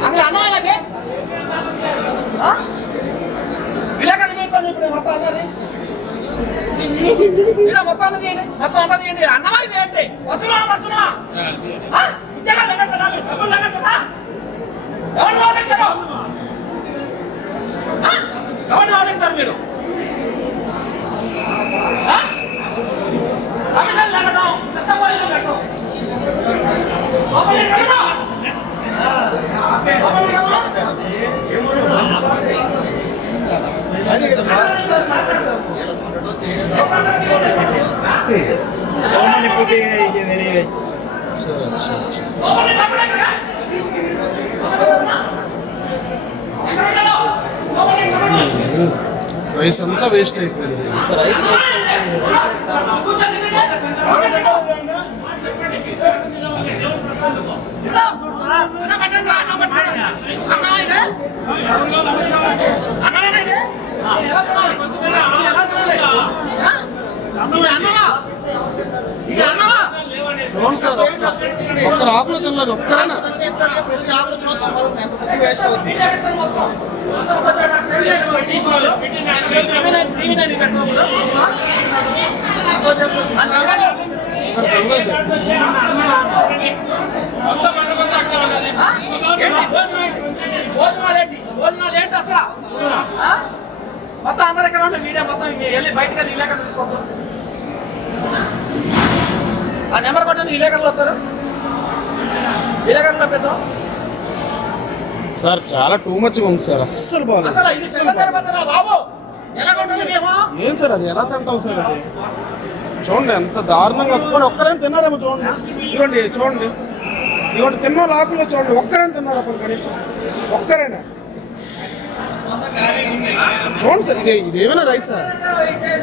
అసలు నిమిత్తం ఇప్పుడు మొత్తం అన్నది మొత్తం అన్నది మొత్తం అన్నది ఏంటి So many footage is very waste. Rice అంతా వేస్ట్ అయిపోయింది. అవును సార్ ఒక్క- ఒక్క ఆకులు తినలేదు ఒక్కరైనా ప్రతి ఆకు చూద్దాం పదండి ఎంత ఫుడ్ వేస్ట్ అవుతుంది ఇక్కడ తినలేదు భోజనాలు ఏంటి? భోజనాలు ఏంటి అసలు? మొత్తం అందరు ఇక్కడ ఉండే మీడియా మొత్తం వెళ్ళి బయటకు వెళ్ళి విలేకరులు తీసుకొద్దాం. ఆ నెంబర్ కొట్టండి విలేకరులు వస్తారు. పెద్దాం సార్ చాలా టూ మచ్ ఉంది సార్. అస్సలు బాబు. ఏం సార్ అది? ఎలా తింటాం సార్ అది? చూడండి ఎంత దారుణంగా ఒక్కరైనా తిన్నారేమో చూడండి. ఇవ్వండి చూడండి. ఇవ్వండి తిన్న ఆకులు చూడండి. ఒక్కరైనా తిన్నారు అప్పుడు కనీసం? ఒక్కరైనా? చూడండి సార్ ఇది ఇదేమైనా రైసా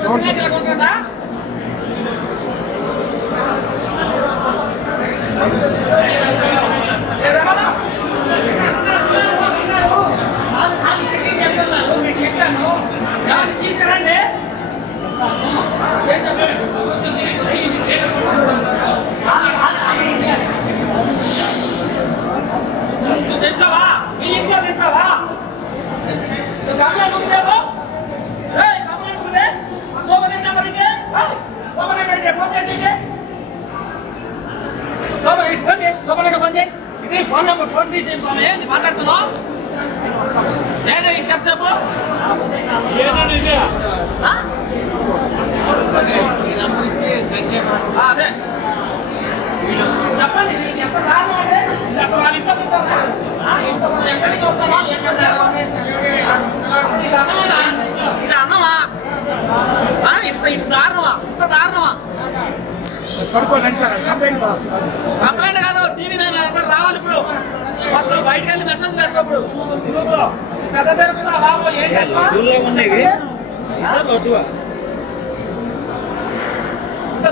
చూడండి సార్. ఫోన్ నెంబర్ ఫోన్ తీసేసి స్వామి. నేను మాట్లాడుతున్నావు? నేను ఆ? ఆ, అదే. చెప్పండి. ఎంత దారుణం అంటే? అసలు వాళ్ళు తింటారా? ఎక్కడికి ఇది అన్నమేనా? ఇది అన్నమా? ఇంత ఇంత దారుణమా? ఇంత దారుణమా? పడుకోండి సార్. కంప్లైంట్ కాదు టీవీ నైన్ రావాలి ఇప్పుడు. మొత్తం బయటకు వెళ్ళి మెసేజ్ పెట్టప్పుడు గ్రూప్లో పెద్ద తిరుగుతుందా బాబు? ఏం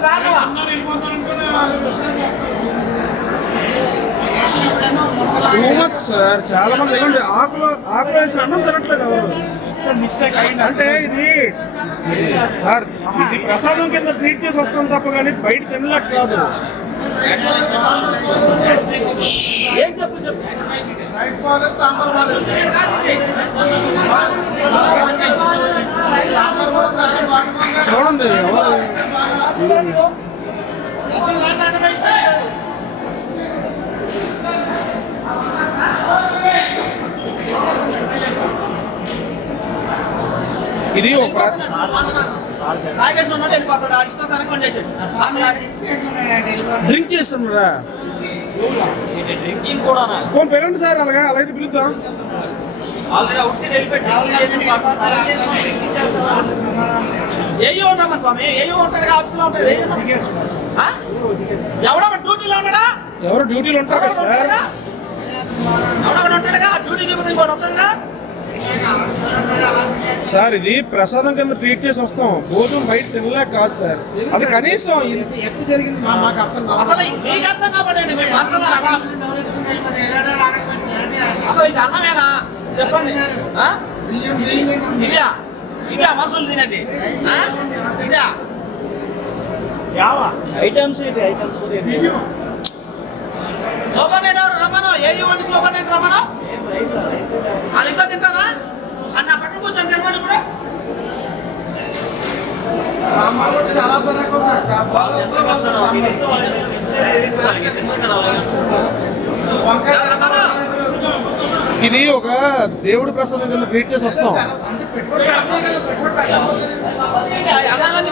దారుణమా టూ మచ్ సార్ చాలా మంది ఇవ్వండి ఆకులు ఆకులు వేసిన అన్నం తినట్లేదు మిస్టేక్ అయింది. అంటే ఇది సార్ ఇది ప్రసాదం కింద ట్రీట్ చేసి వస్తాం తప్ప కానీ బయట తినలేక కాదు చూడండి ఎవరు ఇది ఒక డ్రింక్ చేస్తున్నారా? డ్రింకింగ్ ఫోన్ పెరండి సార్ అలాగా అలా అయితే పిలుద్దాం. ఏయో ఉంటామా స్వామి ఏయో ఉంటాడు ఆఫీస్లో ఉంటాడు ఎవడో ఒక డ్యూటీలో ఉన్నాడా ఎవరు డ్యూటీలో ఉంటారు కదా సార్? ఎవడో ఉంటాడుగా? డ్యూటీ దిగుతుంది ఉంటాడుగా సార్ ఇది ప్రసాదం కింద ట్రీట్ చేసి వస్తాం. భోజనం బయట తినలేక కాదు సార్. అది కనీసం ఎట్లా జరిగింది మాకు అర్థం కాదు అసలు మీకు అర్థం కాబట్టి అసలు ఇది అన్నమేనా? చెప్పండి? ఇదా? ఇదా మనుషులు తినేది? ఆ? ఇదా? ఐటమ్స్ ఇది ఐటమ్స్ రమ్మను ఏ ఇవ్వండి సూపర్నెంట్ రమ్మను వాళ్ళు తింటారా అన్న పక్కన కూర్చొని తినమని ఇప్పుడు? చాలా ఇది ఒక దేవుడి ప్రసాదం కింద ట్రీట్ చేసి వస్తాం. అన్నాలన్నీ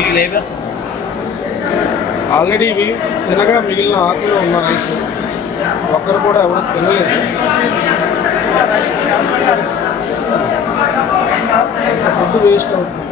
వీరికి లేపేస్తాం ఆల్రెడీ ఇవి తినగా మిగిలిన ఆకులు ఉన్న రైస్ ఒక్కరు కూడా ఎవరు తినలేదు. ఫుడ్ వేస్ట్ అవుతుంది.